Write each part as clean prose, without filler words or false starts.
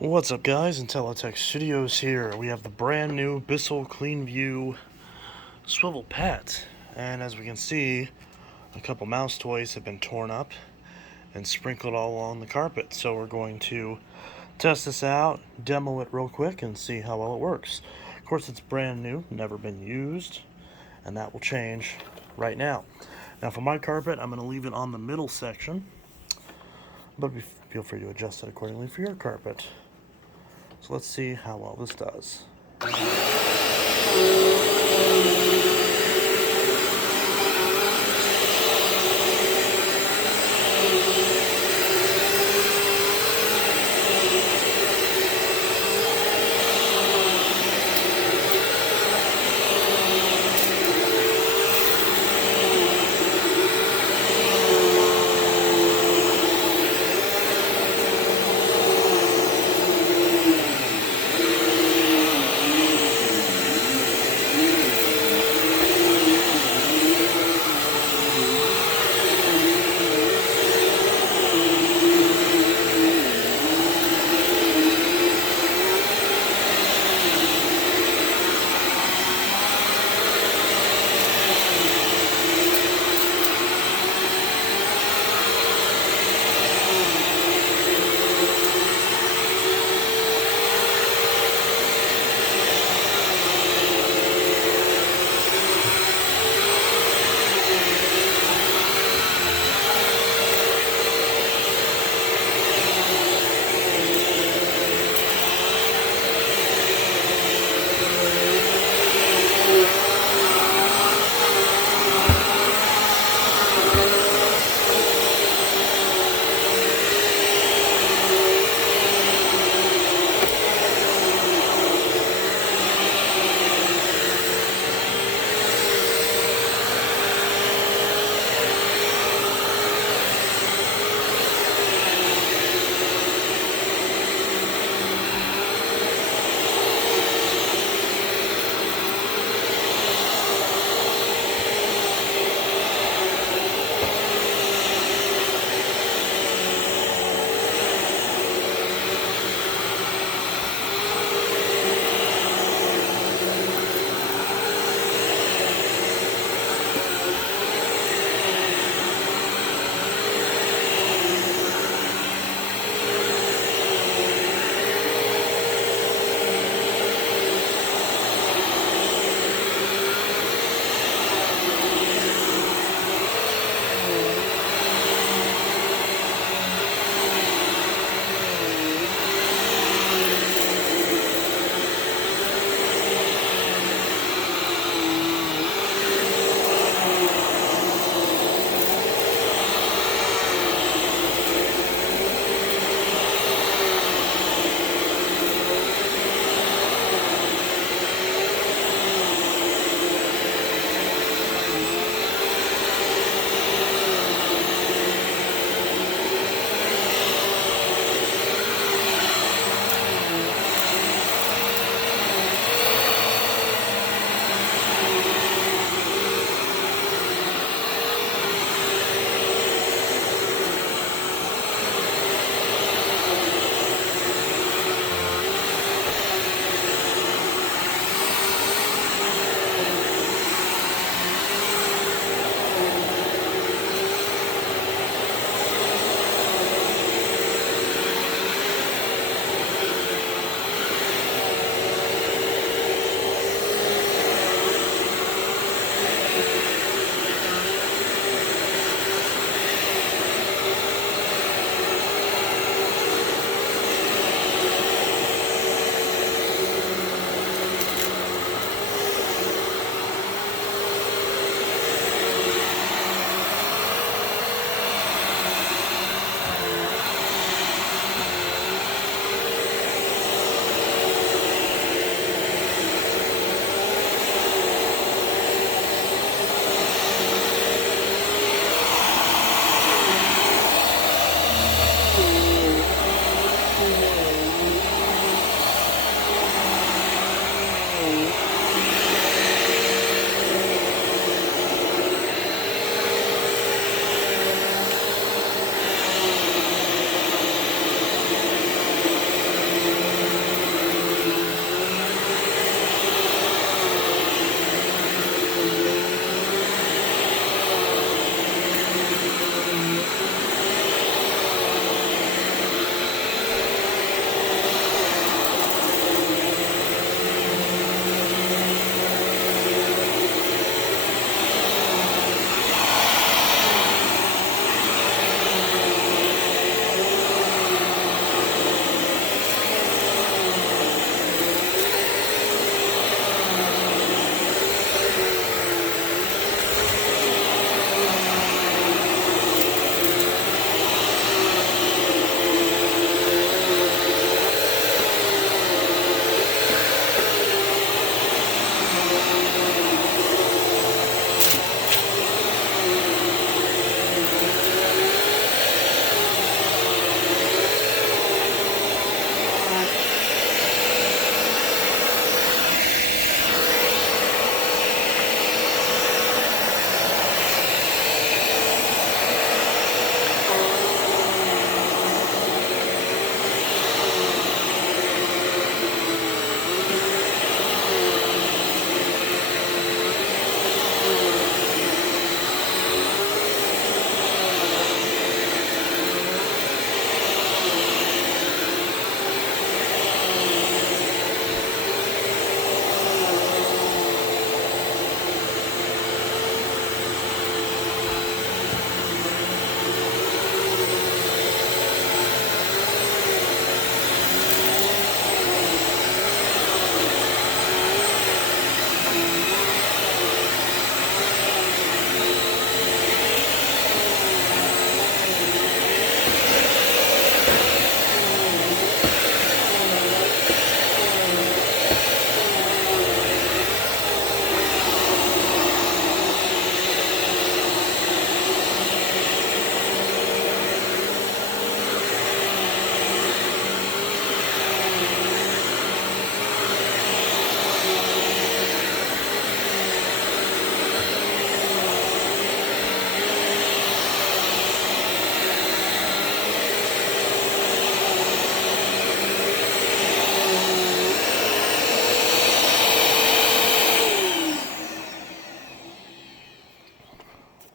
What's up, guys? Intellitech Studios here. We have the brand new Bissell CleanView swivel pet, and as we can see, a couple mouse toys have been torn up and sprinkled all along the carpet. So we're going to test this out, demo it real quick, and see how well it works. Of course, it's brand new, never been used, and that will change right now. Now, for my carpet, I'm going to leave it on the middle section, but feel free to adjust it accordingly for your carpet. So let's see how well this does.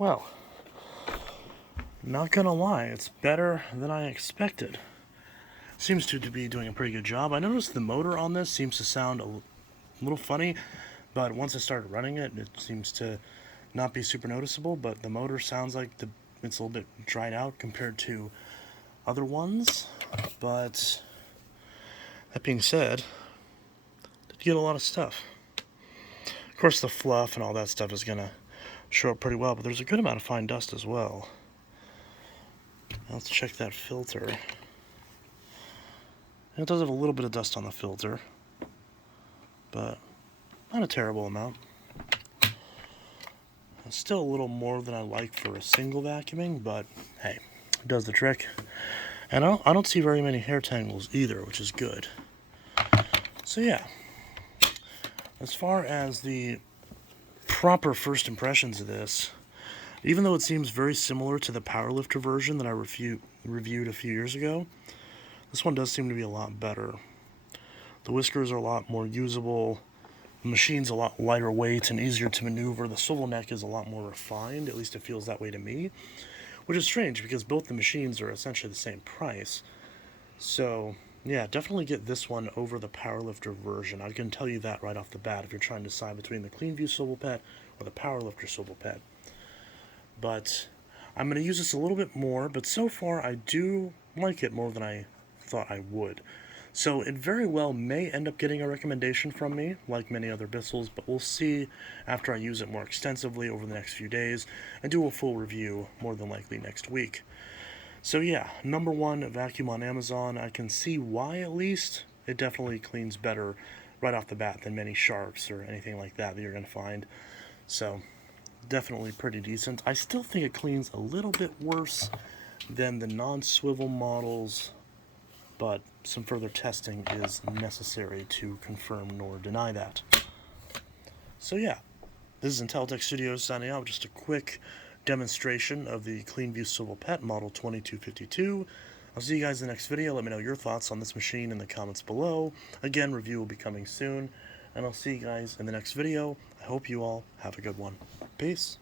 Well, not gonna lie, it's better than I expected. Seems to be doing a pretty good job. I noticed the motor on this seems to sound a little funny, but once I started running it, it seems to not be super noticeable, but the motor sounds like it's a little bit dried out compared to other ones. But that being said, did get a lot of stuff. Of course, the fluff and all that stuff is gonna show up pretty well, but there's a good amount of fine dust as well. Let's check that filter. It does have a little bit of dust on the filter, but not a terrible amount. It's still a little more than I like for a single vacuuming, but hey, it does the trick. And I don't see very many hair tangles either, which is good. So yeah, as far as the proper first impressions of this, even though it seems very similar to the Powerlifter version that I reviewed a few years ago, this one does seem to be a lot better. The whiskers are a lot more usable. The machine's a lot lighter weight and easier to maneuver. The swivel neck is a lot more refined, at least it feels that way to me, which is strange because both the machines are essentially the same price. So yeah, definitely get this one over the Powerlifter version. I can tell you that right off the bat if you're trying to decide between the CleanView swivel pet or the Powerlifter swivel pet. But I'm going to use this a little bit more, but so far I do like it more than I thought I would. So it very well may end up getting a recommendation from me, like many other Bissells, but we'll see after I use it more extensively over the next few days and do a full review more than likely next week. So yeah, number one vacuum on Amazon. I can see why, at least. It definitely cleans better right off the bat than many Sharks or anything like that you're going to find. So definitely pretty decent. I still think it cleans a little bit worse than the non-swivel models, but some further testing is necessary to confirm nor deny that. So yeah, this is Intellitech Studios signing out with just a quick demonstration of the CleanView Swivel Pet Model 2252. I'll see you guys in the next video. Let me know your thoughts on this machine in the comments below. Again, review will be coming soon, and I'll see you guys in the next video. I hope you all have a good one. Peace.